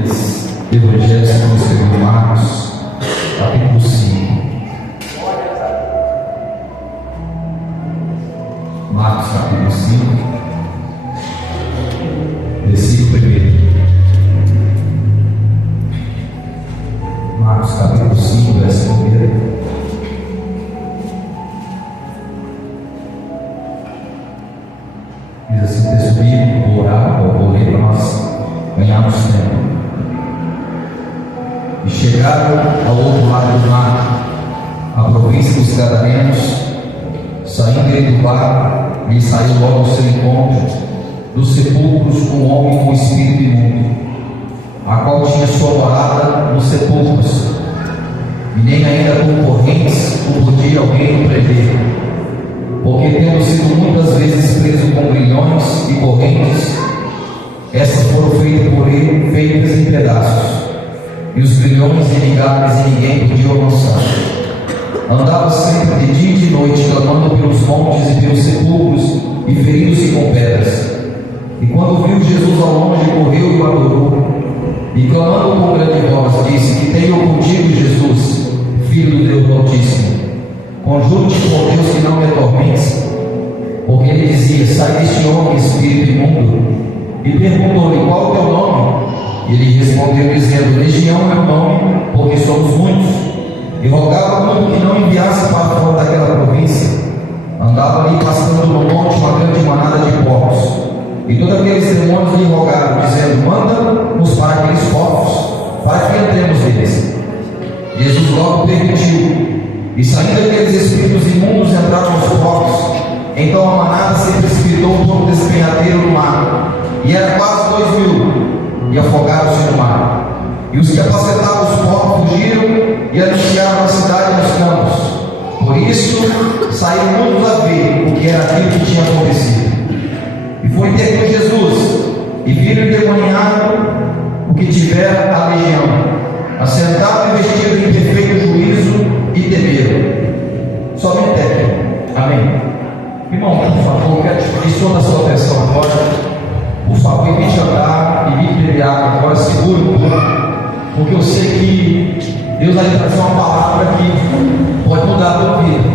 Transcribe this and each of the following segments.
Evangelho segundo escreveu Marcos, capítulo 5. Marcos, capítulo 5, versículo 1. Marcos, capítulo 5, versículo 1. Diz assim o texto bíblico, vou orar, vou ler para nós ganharmos tempo. E chegaram ao outro lado do mar, a província dos Gadarenos. Saindo ele do barco, e saiu logo ao seu encontro dos sepulcros um homem com espírito imundo, a qual tinha sua morada nos sepulcros, e nem ainda com correntes o podia alguém prender, porque tendo sido muitas vezes preso com grilhões e correntes, essas foram feitas por ele, feitas em pedaços, e os grilhões e migalhas e ninguém podia alcançar. Andava sempre de dia e de noite, clamando pelos montes e pelos sepulcros, e ferindo-se com pedras. E quando viu Jesus ao longe, correu e o adorou, e clamando com grande voz, disse: Que tenho contigo, Jesus, Filho do Deus Altíssimo, conjuro-te por Deus que não me atormentes. Porque ele dizia: Sai deste homem, espírito imundo. E perguntou-lhe: Qual é o teu nome? E ele respondeu dizendo: Legião é o nome, porque somos muitos. E rogava muito que não enviasse para fora daquela província. Andava ali pastando no monte uma grande manada de porcos, e todos aqueles demônios lhe rogaram, dizendo: Manda-nos para aqueles porcos, para que entremos neles. Jesus logo permitiu, e saindo aqueles espíritos imundos entraram nos porcos. Então a manada se precipitou por um despenhadeiro no mar, e era quase 2.000, e afogaram-se no mar. E os que apacentavam os porcos fugiram e anunciaram a cidade nos campos. Por isso saíram muitos a ver o que era aquilo que tinha acontecido. E foi ter com Jesus, e viram endemoniado o que tivera a legião, assentado e vestido em perfeito juízo, e temeram. Somente aqui. Amém. Irmão, por favor, quero te pedir toda a sua atenção agora. Por favor, evite andar, evite beber água agora, segure um pouco, porque eu sei que Deus vai trazer uma palavra que pode mudar a tua vida,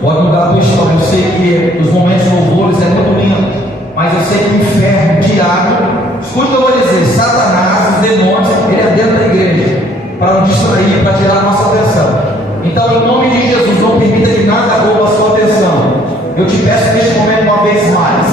pode mudar a tua história. Eu sei que os momentos de louvores é muito lindo, mas eu sei que o inferno, o diabo, escute o que eu vou dizer: Satanás, os demônios, ele é dentro da igreja para nos distrair, para tirar a nossa atenção. Então, em nome de Jesus, não permita que nada rouba a sua atenção. Eu te peço neste momento uma vez mais,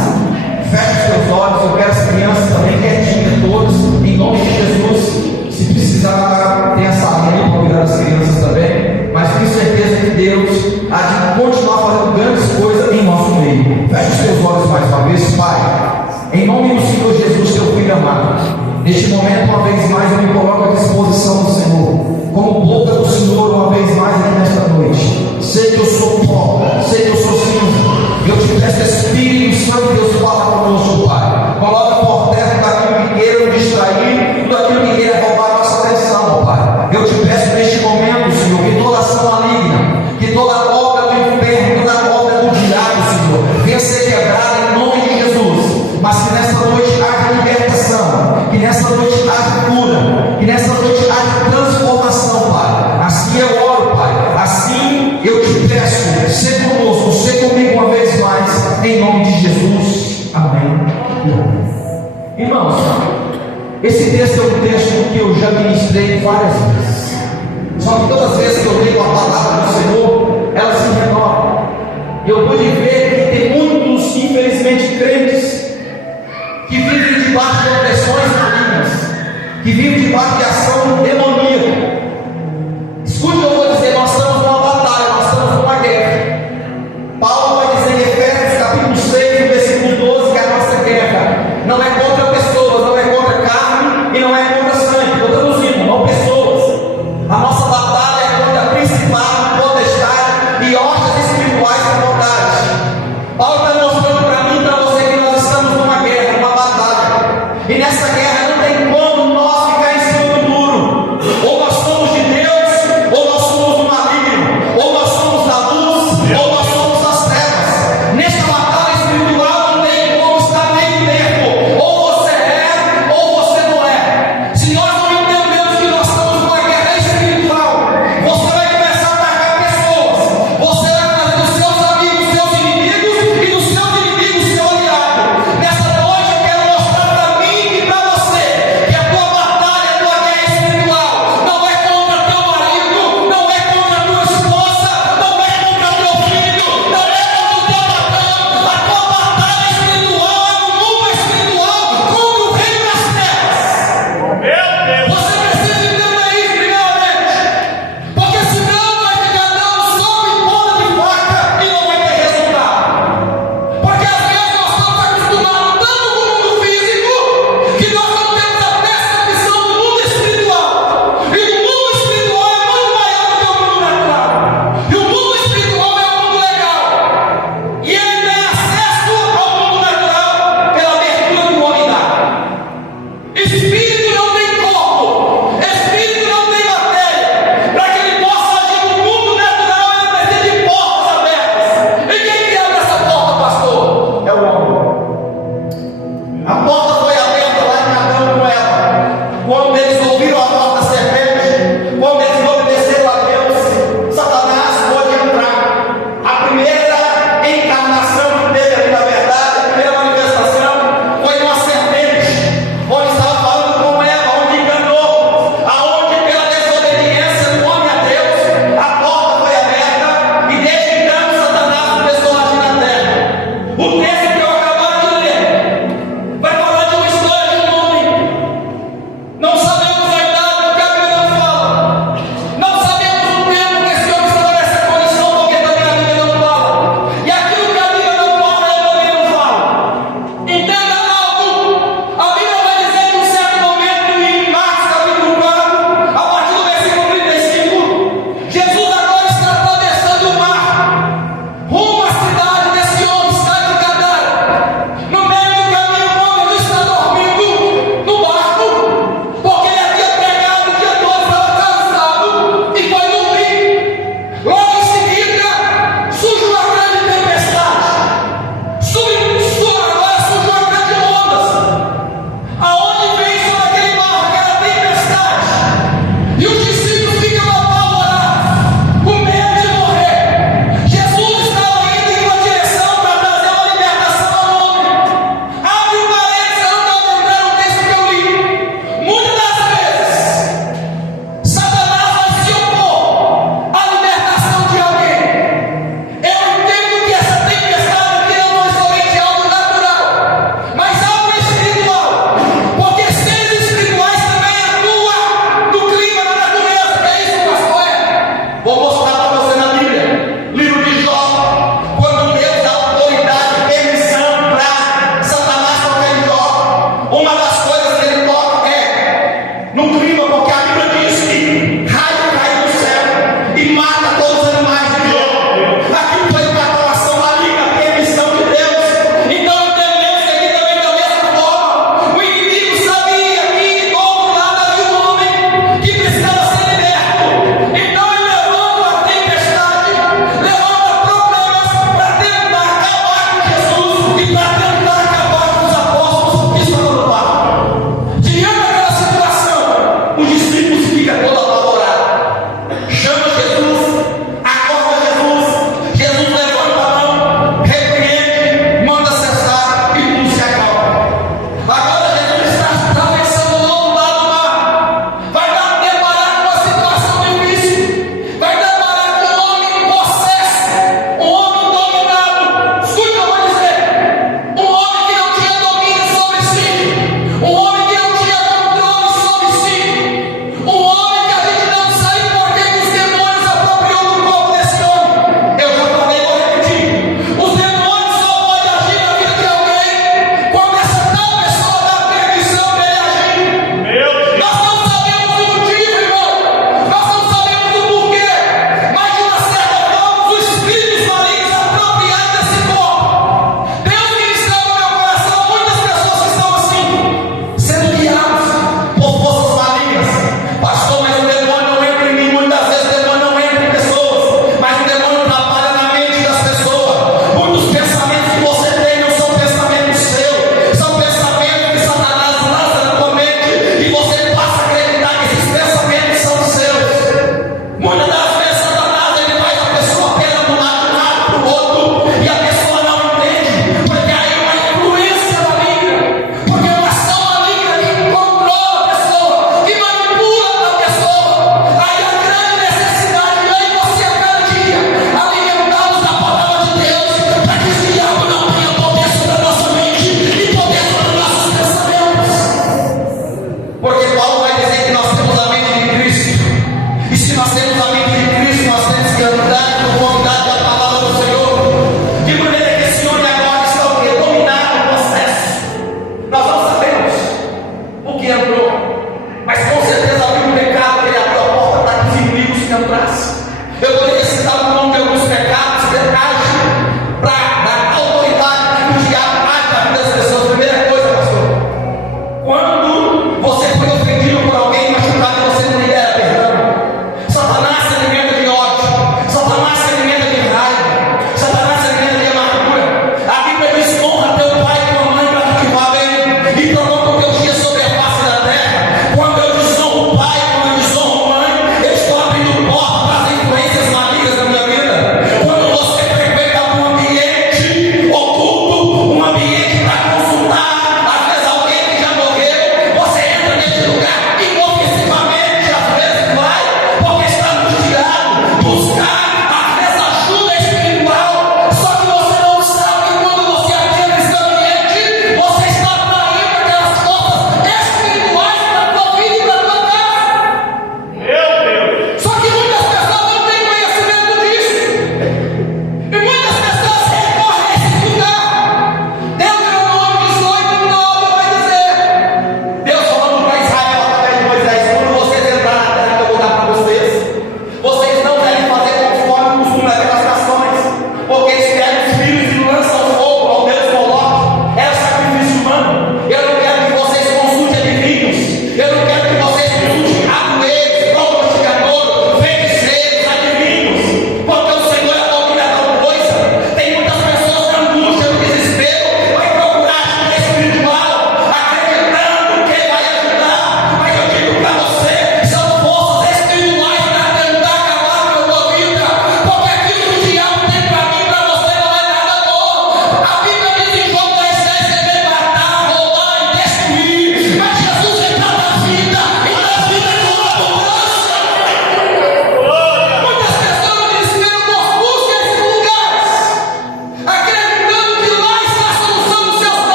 feche os teus olhos. Eu quero as crianças também quietinhas, todos, em nome de Jesus. Se precisar, tem essa linha para cuidar das crianças também, mas tenho certeza que Deus há de continuar fazendo grandes coisas em nosso meio. Feche os seus olhos mais uma vez. Pai, em nome do Senhor Jesus, teu Filho amado, neste momento, uma vez mais, eu me coloco à disposição do Senhor, como boca do Senhor, uma vez mais aqui nesta noite. Sei que eu sou pó, sei que eu sou cinza. Eu te peço, Espírito Santo, Deus, fala conosco, Pai. Coloca por terra tudo aquilo que queiram distrair, tudo aquilo que queira roubar a nossa atenção, Pai. Eu te peço neste momento, Senhor, que toda ação maligna, que toda obra do inferno, toda obra do diabo, Senhor, venha ser quebrada em nome de Jesus. Mas que nessa noite haja libertação, que nessa noite haja cura, que nessa noite haja transformação, Pai. Assim eu oro, Pai. Assim eu te peço, ser conosco, ser comigo uma vez mais, em nome de Jesus. Amém. Irmãos, esse texto é um texto que eu já ministrei várias vezes. Só que todas as vezes que eu leio a palavra do Senhor, ela se renova. E eu pude ver que tem muitos, infelizmente, crentes que vivem debaixo de opressões malignas, que vivem debaixo de ação demoníaca. Escute o que eu vou dizer: nós estamos numa batalha, nós estamos numa guerra. Paulo vai dizer em Efésios capítulo 6, versículo 12, que a nossa guerra não é contra pessoas, não é contra carne e não é contra sangue. Estou traduzindo, não pessoas. A nossa batalha é contra principado, potestade e hostes espirituais da maldade. Paulo está mostrando para mim e para você que nós estamos numa guerra, numa batalha. E nessa guerra não tem como nós ficar em cima do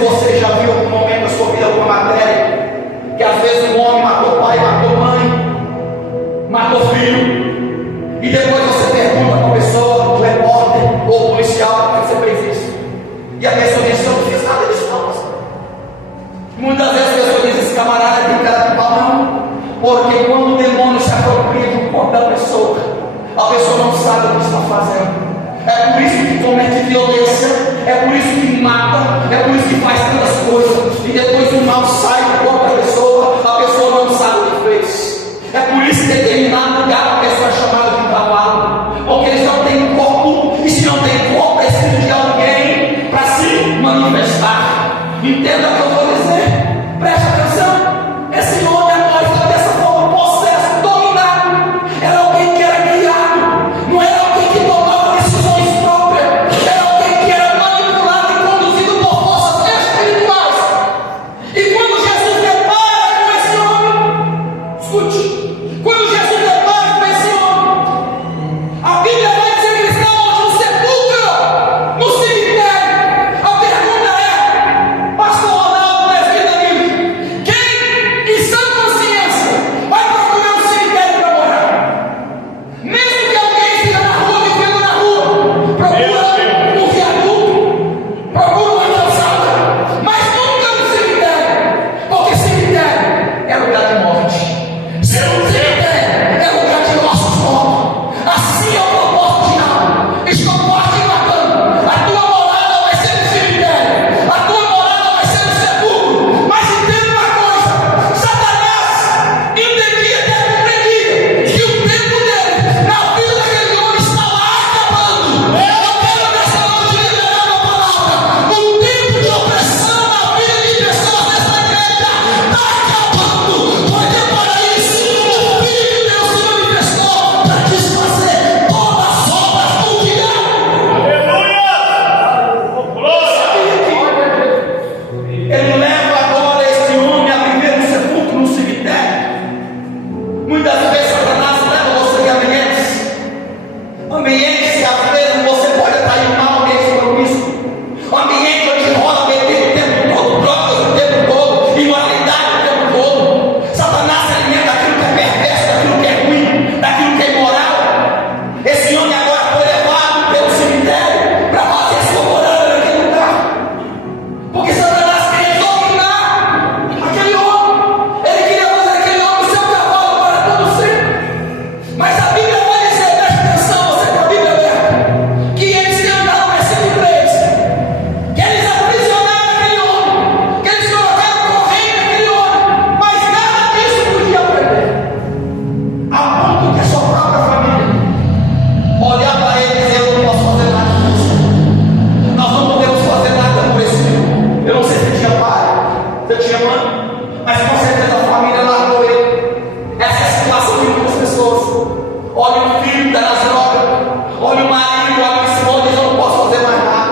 você já viu algum momento da sua vida alguma matéria que às vezes um homem matou pai, matou mãe, matou filho, e depois você pergunta para a pessoa, o repórter ou o policial, por que você fez isso? E a pessoa diz: eu não fiz nada disso não, pastor. Muitas vezes a pessoa diz: esse camarada tem cara de pau. Não, porque quando o demônio se apropria do corpo da pessoa, a pessoa não sabe o que está fazendo. É por isso que comete violência, é por isso que mata, é por isso que faz tantas coisas, e depois o mal sai do corpo da pessoa, a pessoa não sabe o que fez. É por isso que em determinado lugar a pessoa é chamada de cavalo, porque eles não têm corpo, e se não tem corpo, precisa de alguém para se manifestar. Entenda o que eu vou dizer, preste atenção. Esse nome agora está dessa forma: possesso, dominado. Era alguém que era criado, não era alguém que tomava decisões próprias, era alguém que era manipulado e conduzido por forças espirituais. E quando Jesus depara com esse homem, escute, quando Jesus depara com esse homem, a Bíblia vai dizer que ele está onde? No sepulcro, no cemitério. A pergunta é, pastor Ronaldo, presbítero amigo, quem em sã consciência vai procurar um cemitério para morar? Mesmo que alguém esteja na rua, vivendo na rua, procura um viaduto, procura uma calçada, mas nunca no cemitério, porque cemitério é lugar de morte. Cemitério é lugar de ossos mortos. Assim é o propósito final. Estou morto e matando. A tua morada vai ser no cemitério, a tua morada vai ser no sepulcro. Mas entenda uma coisa: Satanás entendia, até compreendia que o tempo dele na vida daquele homem estava acabando. Eu quero nessa noite liberar uma palavra: o tempo de opressão na vida de pessoas dessa igreja está acabando, porque para isso o Filho de Deus se manifestou para desfazer todas as obras do diabo. Ele leva agora este homem a viver no sepulcro, no cemitério. Muitas vezes Satanás leva você a ambientes que às vezes você pode estar em um mau ambiente promíscuo, ambiente onde rola bebida o tempo todo, drogas o tempo todo, imoralidade o tempo todo. Satanás se alimenta daquilo que é perverso, daquilo que é ruim, daquilo que é imoral. Esse homem agora foi levado pelo cemitério para fazer sua morada naquele lugar, porque Satanás queria dominar aquele homem. Ele queria fazer aquele homem seu cavalo para todo sempre. Mas a Bíblia vai dizer, preste atenção, você com a Bíblia aberta, que eles tentaram versículo 3, que eles aprisionaram aquele homem, que eles colocaram corrente naquele homem, mas nada disso podia perder, a ponto que a sua própria família olhar para ele e dizer: eu não posso fazer nada por você, nós não podemos fazer nada por esse filho. Eu não sei se tinha pai, se tinha mãe, mas com certeza a família largou ele. Essa é a situação de muitas pessoas. Olha o filho, está nas drogas, olha o marido, olha o esposo, diz: eu não posso fazer mais nada.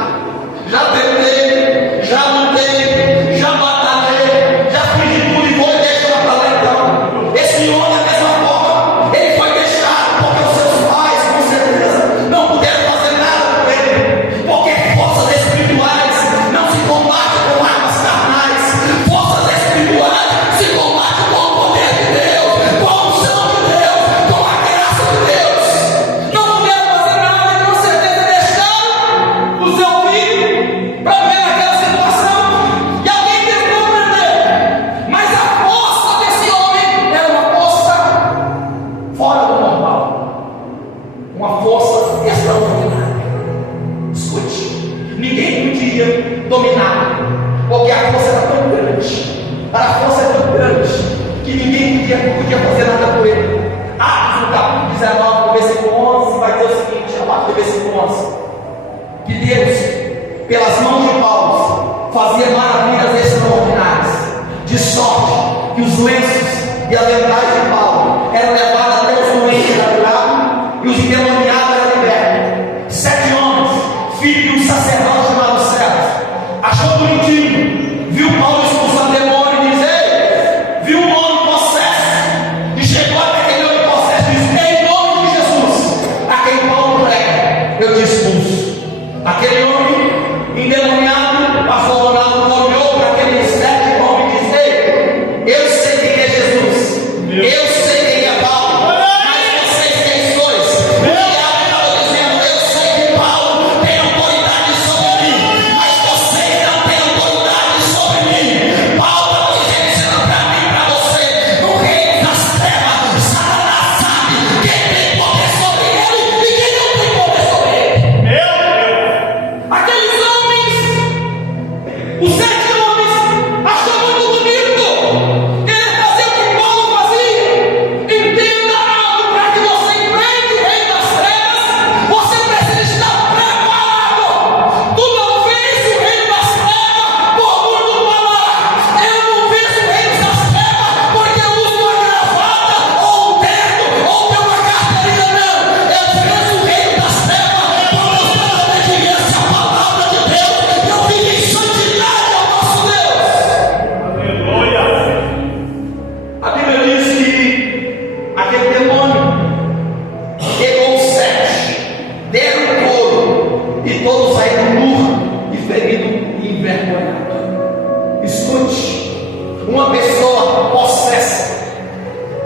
Já tentei, já lutei, já batalhei, já fiz de tudo e vou deixar para lá então. Esse homem, da mesma forma, ele foi deixado porque os seus pais, com certeza, não puderam fazer nada por ele, porque forças espirituais não se combatem com armas carnais, forças espirituais se combatem com o poder de Deus, com a unção de Deus, com a graça de Deus. Não puderam fazer nada e com certeza deixaram o seu filho para ver aquela situação, e alguém teve que compreender. Mas a força desse homem era uma força fora do normal, uma força extraordinária. Escute, ninguém podia dominar, porque a força era tão grande, a força é tão grande, que ninguém podia fazer nada por ele. Atos no capítulo 19, no versículo 11, vai dizer o seguinte, a partir do versículo 11, que Deus, pelas mãos de Paulo, fazia maravilhas extraordinárias, de sorte que os lenços e a vendagem de Paulo eram levados até os doentes da Pilato, e os endemoniados eram libertos. 7 homens, filho de um sacerdote chamado César, achou bonitinho, viu Paulo expulsando demônio e diz: ei, viu um homem possesso, e chegou até aquele homem possesso e disse: em nome de Jesus, a quem Paulo prega, eu te expulso. Aquele homem endemoniado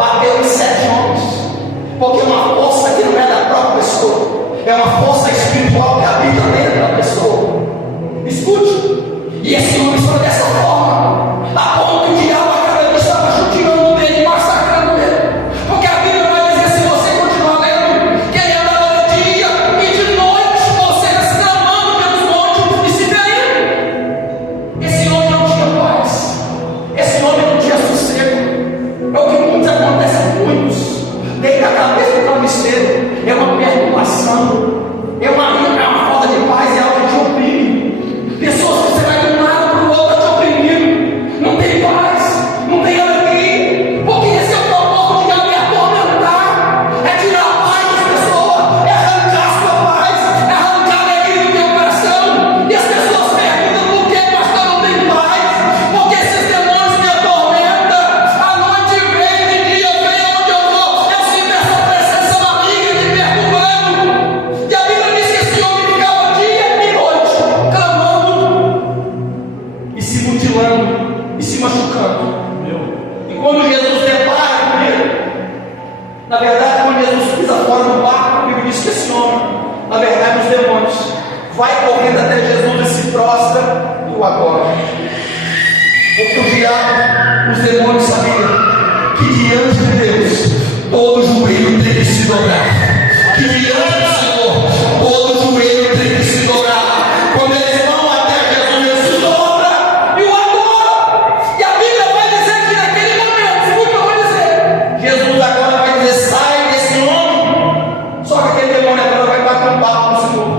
bateu em 7 homens, porque é uma força que não é da própria pessoa, é uma força espiritual que habita dentro da pessoa. Escute, e esse homem foi dessa forma, a ponto que o diabo acaba de estar judiando dele, massacrando ele, porque a Bíblia vai dizer, se você continuar lendo, que ele andava de dia e de noite, ou seja, se clamando pelos montes e se ferindo. Esse homem não tinha paz, esse homem não tinha sossego. É o que muitos acontece com muitos, deita a cabeça do travesseiro, é uma perturbação, é uma falta de paz, é algo que te oprime. Pessoas que você vai de um lado para o outro te oprimindo, não tem paz, não tem alegria, porque esse é o propósito de alguém atormentar, é tirar a paz das pessoas, é arrancar a sua paz, é arrancar a alegria do teu coração. E as pessoas perguntam por que o pastor não tem paz, porque esses demônios me atormentam, a noite vem, de dia vem, onde eu vou, eu sinto essa presença maligna me perturbando. E a Bíblia diz que esse homem ficava dia e noite, clamando, e se mutilando, e se machucando. E quando Jesus depara com ele, na verdade, quando Jesus pisa fora do barco, a Bíblia diz que esse homem, na verdade, os demônios, vai correndo até Jesus e se prostra e o adora. Porque o diabo, os demônios sabiam que diante de Deus, todo joelho tem que se dobrar. Que diante do Senhor, todo joelho tem que se dobrar. Quando eles vão até Jesus, ele se dobra e o adora. E a Bíblia vai dizer que naquele momento, escuta o que eu vou dizer, Jesus agora vai dizer, sai desse homem. Só que aquele demônio agora vai bater um papo no Senhor.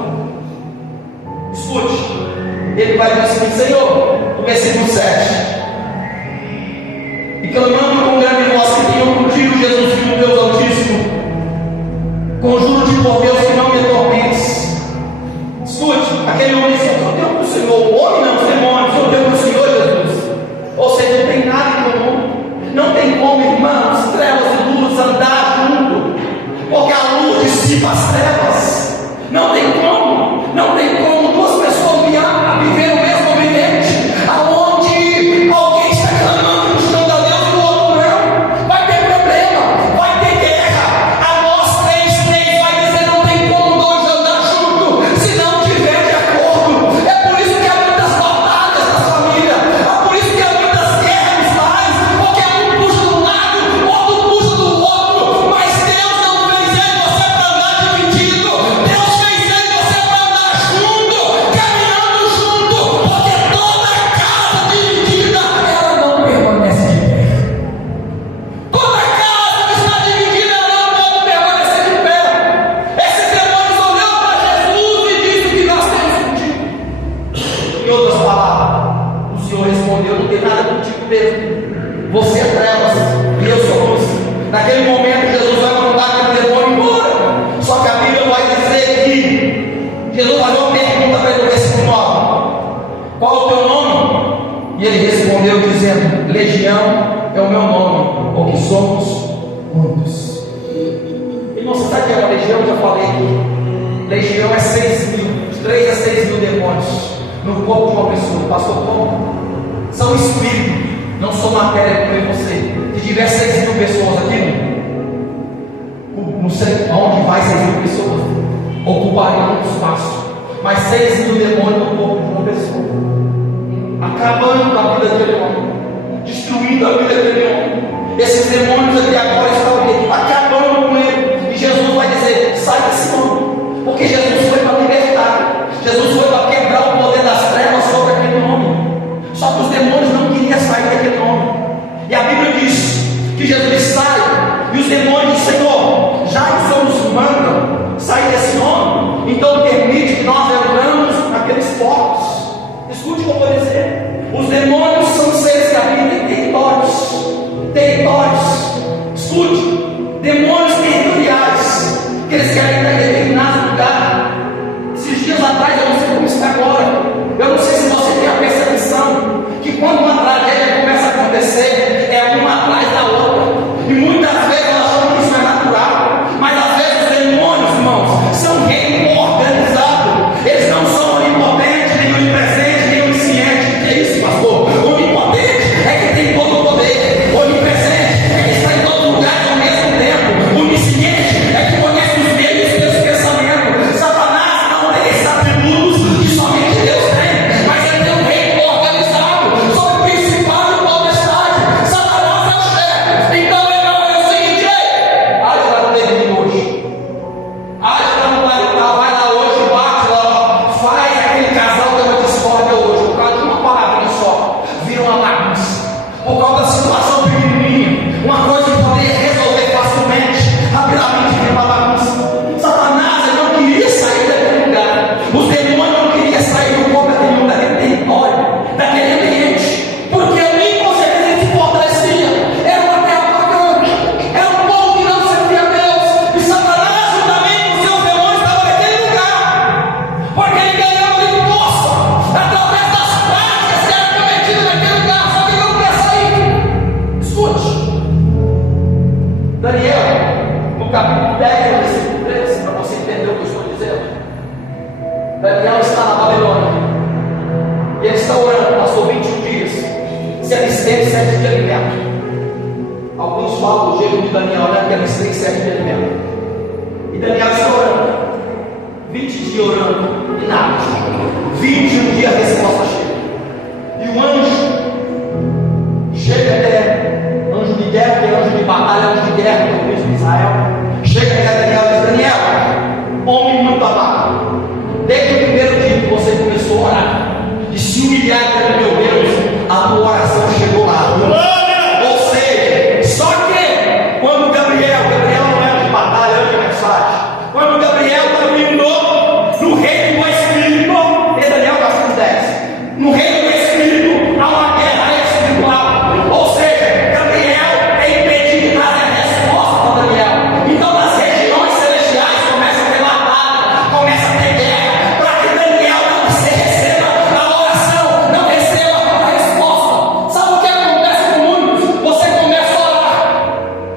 Escute, ele vai dizer o seguinte, Senhor, no versículo 7, e clamando com grande voz que tenham contigo, Jesus, filho do Deus Altíssimo, conjuro-te por Deus que não me atormentes. Escute, aquele homem disse, eu tenho para o Senhor, o homem não, os demônios, eu tenho para o Senhor Jesus. Ou seja, não tem nada em comum, não tem como, irmãos, trevas e luz andar junto, porque a luz dissipa as trevas. Não tem como duas pessoas viver no mesmo ambiente, aonde alguém está clamando, buscando a Deus e o outro não. Vai ter problema, vai ter guerra. A nós três vai dizer, não tem como dois andar juntos, se não tiver de acordo. É por isso que há muitas batalhas na família, é por isso que há muitas guerras nos lares, porque um puxa de um lado, o outro puxa do outro. Mas Deus não fez ele você para andar dividido, Deus fez ele você para andar junto, caminhando junto, porque toda casa dividida, ela não permanece de pé. Toda casa que está dividida, ela não pode permanecer de pé. Esses demônios olhou para Jesus e disse o que nós temos contigo. Em outras palavras, o Senhor respondeu, não tem nada contigo mesmo. Você é trevas e eu sou luz. Naquele momento Jesus vai mandar aquele demônio embora. Só que a Bíblia vai dizer que Jesus vai fazer uma pergunta para ele no versículo 9. Qual é o teu nome? E ele respondeu dizendo, Legião é o meu nome, porque somos muitos. Irmão, você sabe o que é uma legião? Eu já falei aqui. Legião é 6 mil, de 3 a 6 mil demônios no corpo de uma pessoa. Pastor, como? São espíritos, não são matéria como eu e você. Se tiver 6 mil pessoas aqui, não sei aonde vai 6 mil pessoas, ocuparia muito espaço. Mas 6 mil demônios no corpo de uma pessoa, acabando com a vida daquele homem, destruindo a vida daquele homem. Esses demônios aqui agora estão acabando com ele. E Jesus vai dizer, sai desse homem, porque Jesus foi para libertar, Jesus foi para quebrar o poder das trevas sobre aquele homem. Só que os demônios não queriam sair daquele homem. E a Bíblia diz que Jesus sai, e os demônios dizem, Senhor, já que o Senhor nos manda sair desse homem, então permite que nós entramos naqueles portos. Escute o que eu vou dizer. Os demônios são seres que habitam em territórios. Escute, demônios territoriais, que eles querem estar em determinado lugar. Esses dias atrás, eu não sei como está agora, eu não sei se você tem a percepção que quando uma tragédia começa a acontecer, é uma atrás da outra. por causa da situação pequenininha, uma coisa que poderia resolver facilmente, rapidamente vem uma bagunça. Satanás ele não queria sair daquele lugar, os demônios não queriam sair do corpo daquele lugar, daquele território, daquele ambiente, porque ali com certeza ele se fortalecia. Era uma terra bacana, era um povo que não servia a Deus, e Satanás juntamente com seus demônios estava naquele lugar, porque ele ganhava de força através das práticas que eram cometidas naquele lugar. Só que ele não quer sair. Escute, Daniel, no capítulo 10, versículo 13, para você entender o que eu estou dizendo. Daniel está na Babilônia e ele está orando, passou 21 dias, se absteve 7 dias de alimento. Alguns falam do jejum de Daniel, né? Que absteve 7 dias de alimento. E Daniel está orando, 20 dias orando, e nada. 21 dias a resposta chega. E o anjo chega até, anjo de guerra, que é anjo de batalha, anjo de guerra, que é o príncipe de Israel, chega até Daniel e diz: Daniel, homem muito amado, desde o primeiro dia que você começou a orar e se humilhar diante do meu Deus, a tua oração chegou lá. Ou seja, só que quando Gabriel não é de batalha, é de mensagem, quando Gabriel terminou no reino do Espírito, em Daniel capítulo 10, no reino do Espírito há uma guerra espiritual. Ou seja, Gabriel é impedido de trazer a resposta para Daniel. Então nas regiões celestiais começa a ter batalha, começa a ter guerra, para que Daniel não se receba a oração, não receba a resposta. Sabe o que acontece com muitos? Você começa a orar,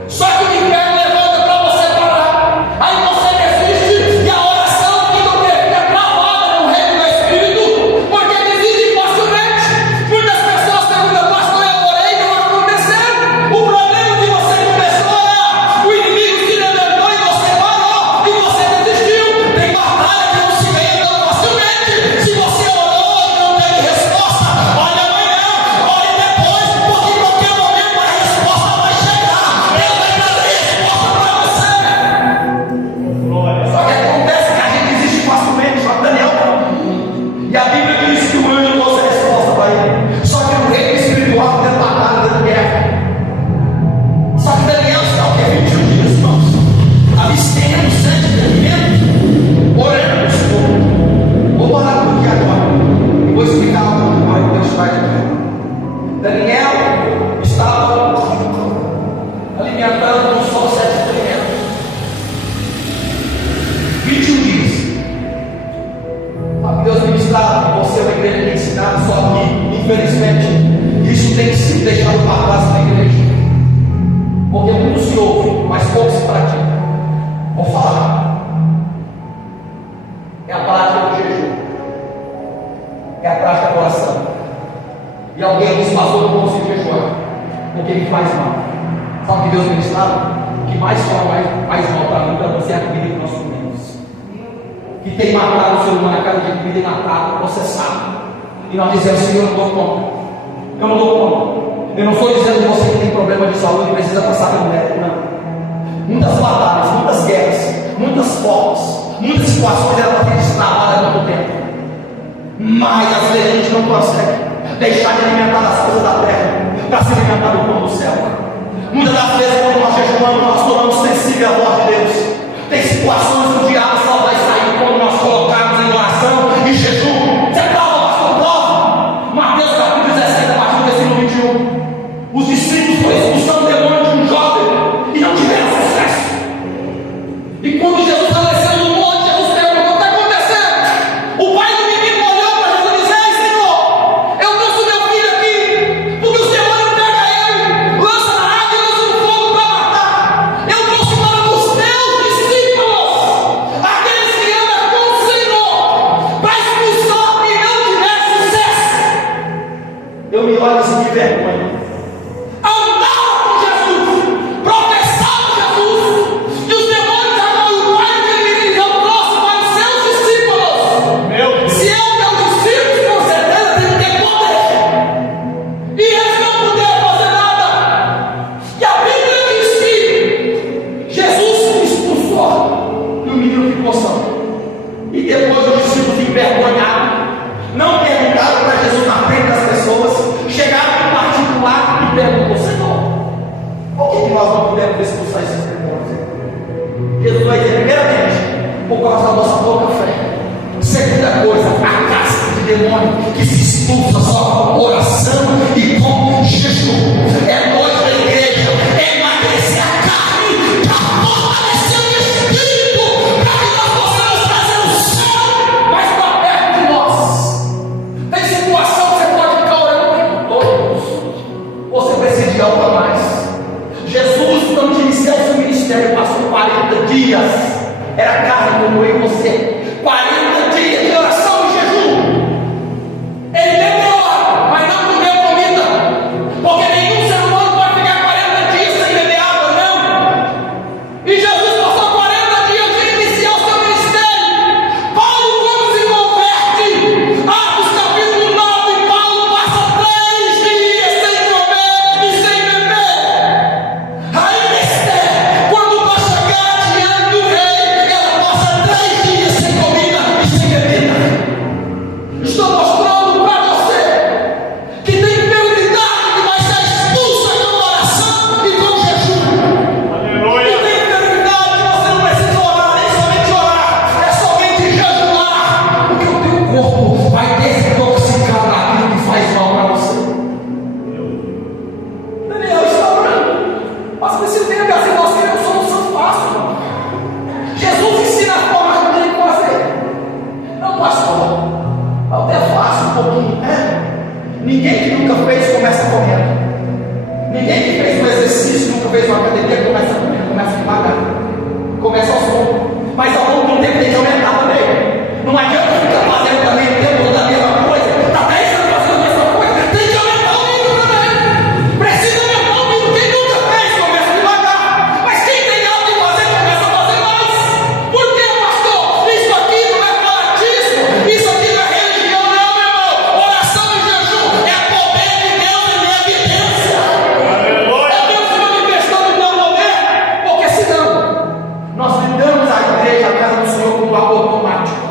só que o inferno levanta para você parar, aí você desiste e a oração fica travada no reino do Espírito, porque desiste facilmente. Muitas pessoas perguntam: pastor, eu orei e não aconteceu. O problema é que você começou a orar, o inimigo se levantou e você parou e você desistiu. Tem batalha que não se ganha tão facilmente. Se você orou e não teve resposta, olha amanhã, olha depois, porque em qualquer momento a resposta vai chegar. Ela vai trazer resposta para você. Só que acontece que a gente desiste facilmente, só que Daniel não. E a Bíblia diz que o anjo trouxe a resposta para ele. Só que no reino espiritual tem batalha, tem guerra. Só que Daniel está o que? 21 dias, irmãos, abstendo 7 de alimento, orando no Senhor. Vou parar por aqui agora e vou explicar algo agora que Deus faz aqui. Daniel estava alimentando só 7 de alimento, 21 dias. Deus ministrava, você é uma igreja que ensinava, só que infelizmente isso tem que ser deixado para trás na igreja, porque muito se ouve, mas pouco se pratica. Vou falar, é a prática do jejum, é a prática da oração. E alguém diz: pastor, eu não consigo jejuar porque me faz mal. Sabe o que Deus ministrava? O que mais faz mal para mim, para você, é a comida que nós comemos, que tem matado o ser humano a cada dia, comida inatada, processada. E nós dizemos: Senhor, eu não dou conta, eu não dou conta. Eu não estou dizendo que você que tem problema de saúde precisa passar pelo médico, não. Muitas batalhas, muitas guerras, muitas formas, muitas situações eram para ter destravado há muito tempo, mas às vezes a gente não consegue deixar de alimentar as coisas da terra para se alimentar do pão do céu. Muitas das vezes, quando nós jejuamos, nós tornamos sensível à voz de Deus. Tem situações que o diabo só vai sair quando nós colocarmos em oração e jejum. Você prova, pastor? Prova. Mateus capítulo 17, a partir do versículo 21. Os discípulos foram expulsando o demônio de um jovem e não tiveram sucesso. E quando Jesus apareceu no monte, Jesus perguntou: o que está acontecendo? O pai do menino olhou para Jesus e disse: ei, Senhor, eu trouxe meu filho aqui, porque os demônios pegam ele, lança na água e lança no fogo para matar. Eu trouxe para os teus discípulos, aqueles que andam com o Senhor, para expulsar e não tiver sucesso. Eu me olho assim de vergonha. E depois os discípulos envergonhados não perguntaram para Jesus na frente das pessoas, chegaram em particular podemos expulsar esses demônios? Jesus vai dizer, primeiramente, por causa da nossa pouca fé. Segunda coisa, a casca de demônio que se expulsa só com oração e com jejum. É nós da igreja, é emagrecer a carne para fortalecer o espírito, para que nós possamos trazer o céu mais para perto de nós. Tem situação que você pode ficar orando o tempo todo, você precisa de algo a mais. Jesus, quando iniciou seu ministério, passou 40 dias, era carne como eu e você. 40 dias de oração e jejum. Ele bebeu água, mas não comeu comida, porque nenhum ser humano pode ficar 40 dias sem beber água, não. E Jesus passou 40 dias de iniciar o seu ministério. Paulo, quando se converte, Atos capítulo 9, Paulo passa 3 dias sem comer e sem beber. Ainda Esther, quando vai chegar diante do rei, ela passa 3 dias sem comida e sem bebida. Estou mostrando para você que tem enfermidade que vai ser expulsa com oração e com jejum. E tem enfermidade que você não precisa orar, nem somente orar, é somente jejuar, porque o teu corpo vai desintoxicar daquilo que faz mal para você. Daniel está orando, mas nesse tempo assim nós queremos solução fácil, irmão. Jesus ensina a forma que tem que fazer. Não, pastor, até é fácil um pouquinho, né? Ninguém que nunca fez começa correndo. Ninguém que fez um exercício, nunca fez uma academia, começa correndo, começa devagar. Começa aos poucos. Mas ao longo do tempo tem que aumentar também. Não adianta ficar fazendo também o tempo todo a mesma coisa. Está 10 anos fazendo a mesma coisa. Tem que aumentar o nível também. Precisa aumentar o nível. Quem nunca fez começa devagar. Mas quem tem algo de fazer começa a fazer mais. Por que, pastor? Isso aqui não é fanatismo. Isso aqui não é religião, não, meu irmão. Oração e jejum é poder de Deus em minha evidência. É Deus se manifestando no meu poder. Porque senão, nós lidamos a igreja, a casa do Senhor, como algo automático.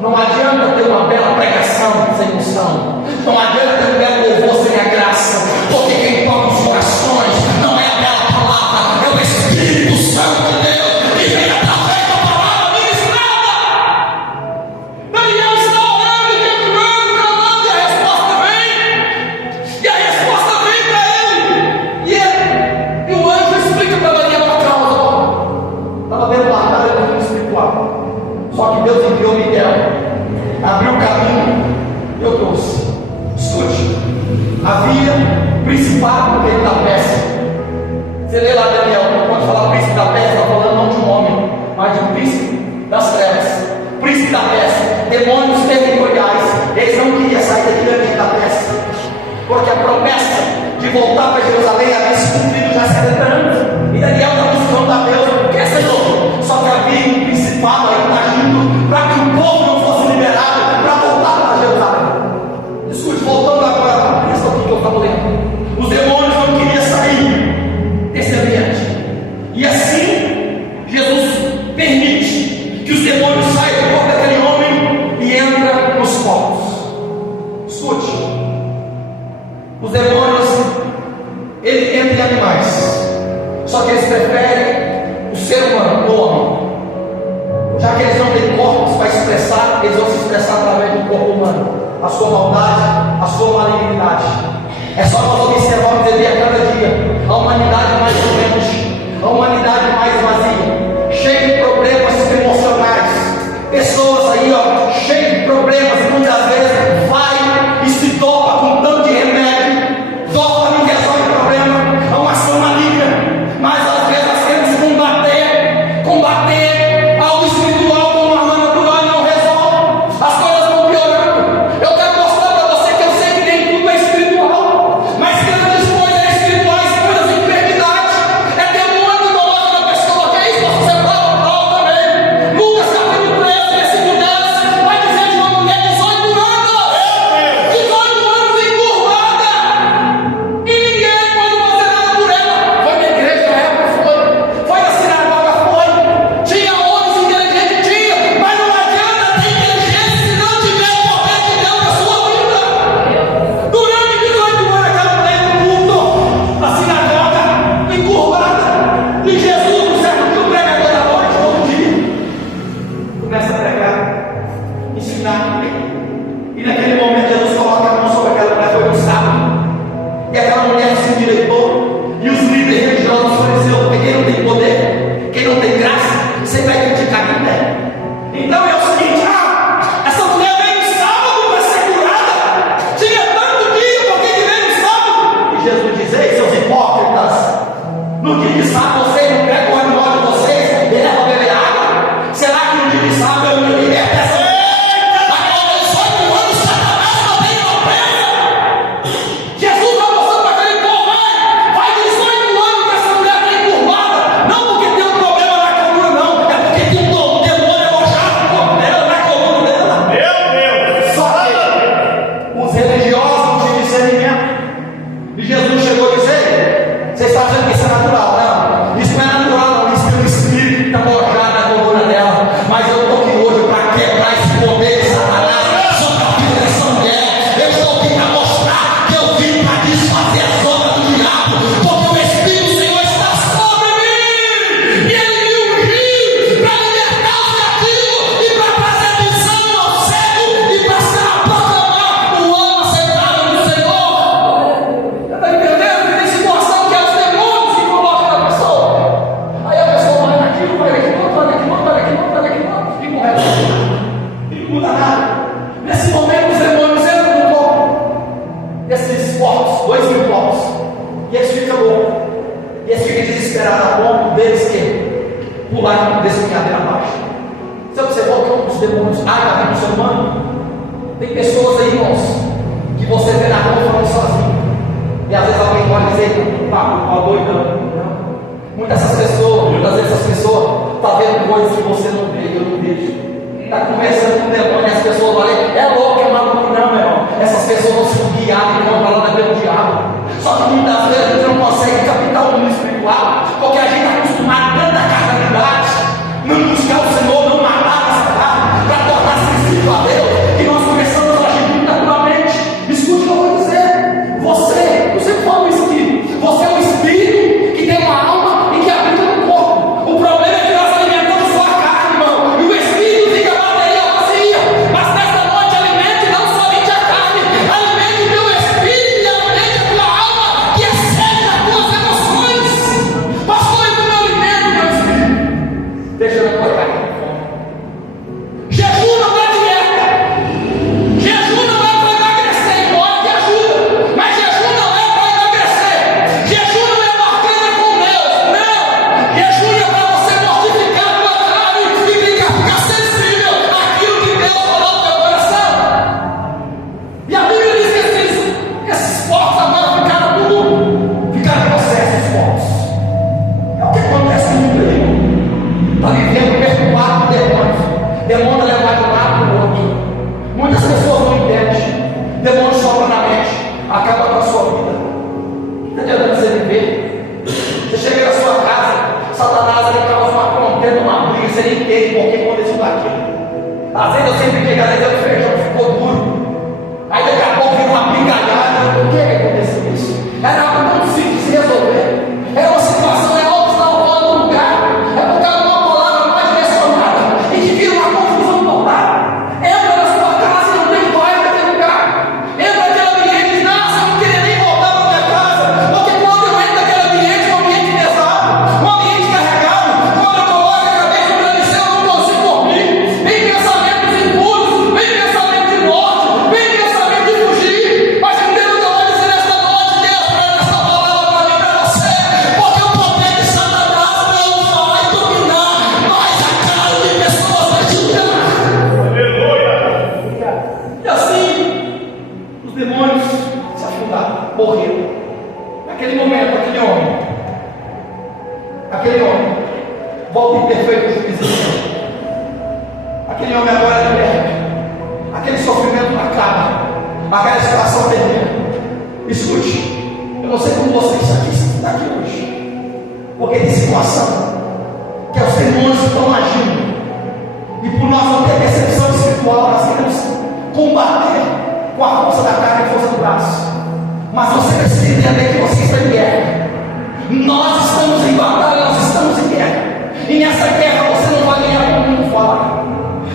Não adianta ter uma bela pregação sem unção. Não adianta ter um belo louvor sem a graça. Porque quem toca os corações não é a bela palavra, é o Espírito Santo de Deus que vem através da palavra ministrada. Daniel está orando e jejuando, clamando, e a resposta vem. E a resposta vem para ele. E o anjo explica para Daniel a causa. Estava vendo lá, estava vendo espiritual. Só que Deus enviou Miguel, abriu o caminho e eu trouxe. Escute, havia principado no reino da Pérsia. Você lê lá Daniel, não pode falar príncipe da Pérsia, está falando não de um homem, mas de um príncipe das trevas. Príncipe da Pérsia, demônios territoriais. Eles não queriam sair daquele da Pérsia, porque a promessa de voltar para Jerusalém havia se cumprido já há 70 anos. E Daniel está buscando a Deus, por que, Senhor? Só que havia um principado aí agindo para que o povo não fosse liberado para voltar para Jerusalém. Escute, voltando agora para isso aqui que eu estava lendo. Os demônios não queriam sair desse ambiente. E assim, Jesus permite que os demônios saiam do corpo daquele homem e entram nos corpos. Escute, os demônios, eles entram em animais. Só que eles preferem o ser humano, o homem. Já que eles não têm corpos para expressar, eles vão se expressar através do corpo humano. A sua maldade, a sua malignidade. É só nós observarmos ele a cada dia. A humanidade mais doente, a humanidade mais vazia, cheia de problemas emocionais. Pessoas aí, ó, cheias de problemas, e muitas vezes vai e se topa com tanto de remédio, topa e não resolve o problema. É uma ação maligna. Mas às vezes nós queremos combater algo espiritual com uma arma natural e não resolve. As coisas vão piorando. Eu quero mostrar para você que eu sei que nem tudo é espiritual. eleitor e os líderes religiosos, os fariseus, porque quem não tem poder, quem não tem graça, sempre vai criticar quem tem. Então é o seguinte: essa mulher veio no sábado para ser curada, tinha tanto dia, por que veio no sábado? E Jesus diz: ei, seus hipócritas, no dia de sábado vocês não pegam o animal de vocês e levam a beber água? Será que no dia de sábado eu não liberto essa?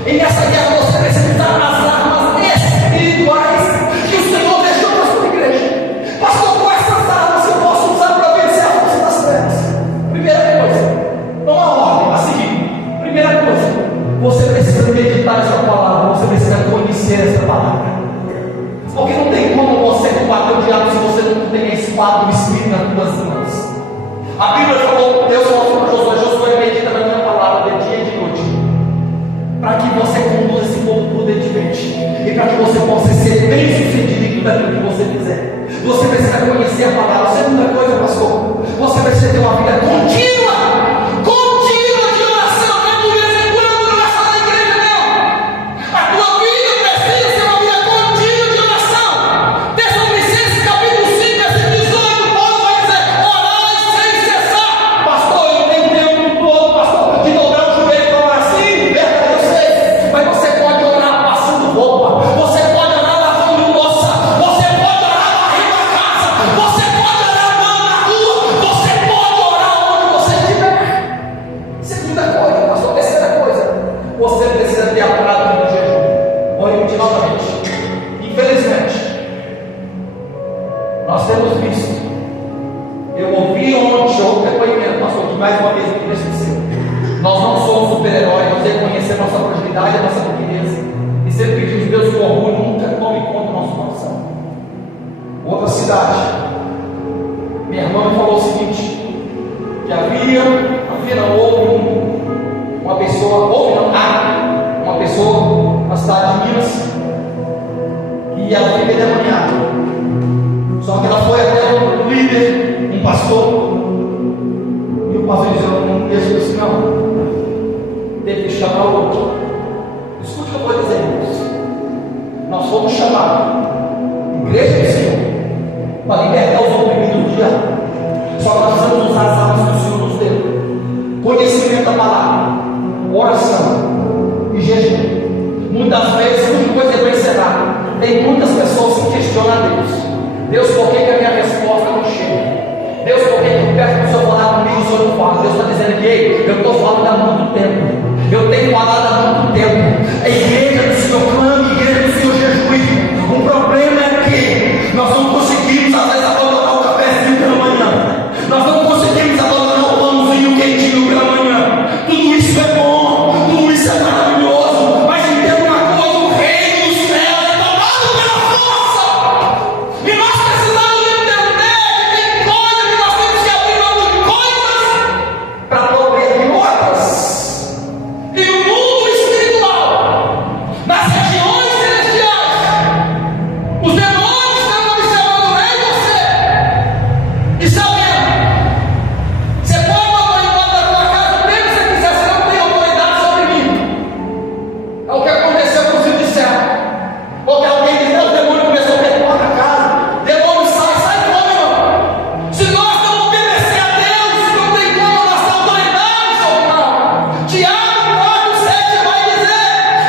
E nessa guerra você precisa usar as armas espirituais que o Senhor deixou para a sua igreja. Pastor, quais essas armas eu posso usar? espada do Espírito nas tuas mãos. A Bíblia falou, Deus falou para Josué: Josué, medita na minha palavra de dia e de noite, para que você conduza esse povo prudentemente e para que você possa ser bem sucedido em tudo aquilo que você fizer. Você precisa conhecer a palavra. Segunda coisa, pastor, você precisa ter uma vida contínua de oração. Não é de vez em quando oração na igreja, não. A tua vida precisa ser uma vida contínua de oração. Tessalonicenses capítulo 5, versículo 18, Paulo vai dizer: orai sem cessar. Pastor, eu tenho tempo todo, pastor, de dobrar o joelho para orar. Sim, verdade, eu sei. Mas você pode orar passando roupa, você pode orar lavando louça, você pode orar varrendo a casa, você pode orar andando na rua, você pode orar onde você estiver. Segunda coisa, pastor, terceira coisa, você precisa ter a prática do jejum. Oriente novamente. Infelizmente, nós temos visto. Eu ouvi ontem outro depoimento, pastor, que mais uma vez me entristeceu. Nós não somos super-heróis, nós reconhecemos nossa fragilidade, a nossa pequenez, e sempre pedimos: Deus, que o orgulho nunca tome conta do nosso coração. Outra cidade, minha irmã me falou o seguinte: que houve uma pessoa na cidade de Minas, e ela foi endemoniada. Só que ela foi até o líder, um pastor, e o pastor disse: não, teve que chamar o outro. Escute o que eu vou dizer, irmãos. Nós fomos chamados, igreja do Senhor, para libertar os oprimidos do diabo. Só que nós precisamos usar as armas que o Senhor nos deu: conhecimento da palavra, oração e jejum. Muitas vezes, muita coisa é para encerrar. Tem muitas pessoas que questionam a Deus: Deus, por que a minha resposta não chega? Deus, por que eu peço para o Senhor falar comigo e o Senhor não fala? Deus está dizendo que: ei, eu estou falando há muito tempo. Eu tenho falado há muito tempo. A igreja do Senhor clama, a igreja do Senhor jejum. O problema é que nós não conseguimos, às vezes, abandonar o cafezinho pela manhã. Nós não conseguimos abandonar o pãozinho quentinho pela manhã. Tudo isso é bom, tudo isso é maravilhoso. Mas entenda uma coisa: o reino dos céus é tomado pela força. E nós precisamos entender que tem coisas que nós temos que abrir mão de coisas para prover de outras. E no mundo espiritual, nas regiões celestiais, os demônios estão observando eu e você e sabendo. Você pode mandar embora da tua casa o tempo que você quiser, você não tem autoridade sobre mim. É o que aconteceu com os filhos de céu. Porque alguém diz: não, o demônio começou a ter porta na casa, demônio sai como, irmão? Se nós não obedecer a Deus, não tem como nós ter autoridade sobre nós. Tiago 4,7 vai dizer: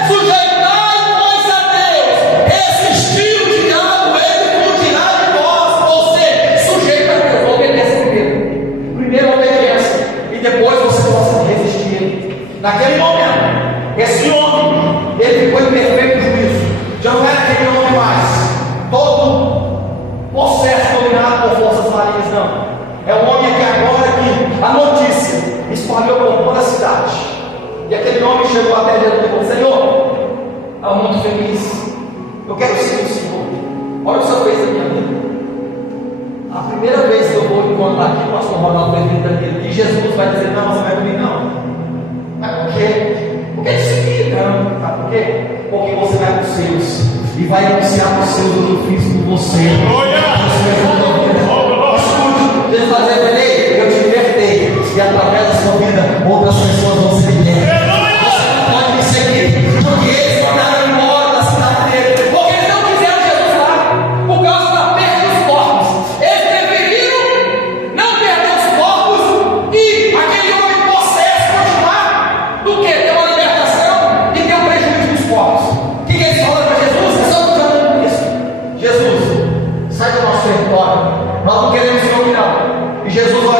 sujeitai-vos a Deus, resistir o diabo, ele fugirá de vós. Ou seja, sujeita a Deus, obedece primeiro. Primeiro obedece, e depois você possa resistir ele. Naquele momento, esse homem, ele ficou em perfeito juízo. Já não era aquele homem mais, todo possesso, dominado por forças malignas, não. É um homem que agora que a notícia espalhou por toda a cidade. E aquele homem chegou até Jesus e falou: Senhor, eu estou muito feliz, eu quero seguir o Senhor. Olha o que o Senhor fez na minha vida. A primeira vez que eu vou encontrar aqui o pastor Ronaldo dele, e Jesus vai dizer: não, você vai comigo, não. Mas por quê? Porque ele seguir, não. Sabe por quê? Porque você vai para os seus e vai anunciar para os seus o que eu fiz por você. Escute, Jesus vai dizer: ei, eu te libertei, e através da sua vida outras pessoas vão ser libertas. Você não pode me seguir, porque eles mandaram embora da cidade dele, porque eles não quiseram Jesus lá, por causa da perda dos corpos. Eles preferiram não perder os corpos e aquele homem possesso continuar, do que ter uma libertação e ter um prejuízo dos corpos. O que eles falaram para Jesus? Eles estão falando por isso: Jesus, sai do nosso território, nós não queremos ser não. E Jesus vai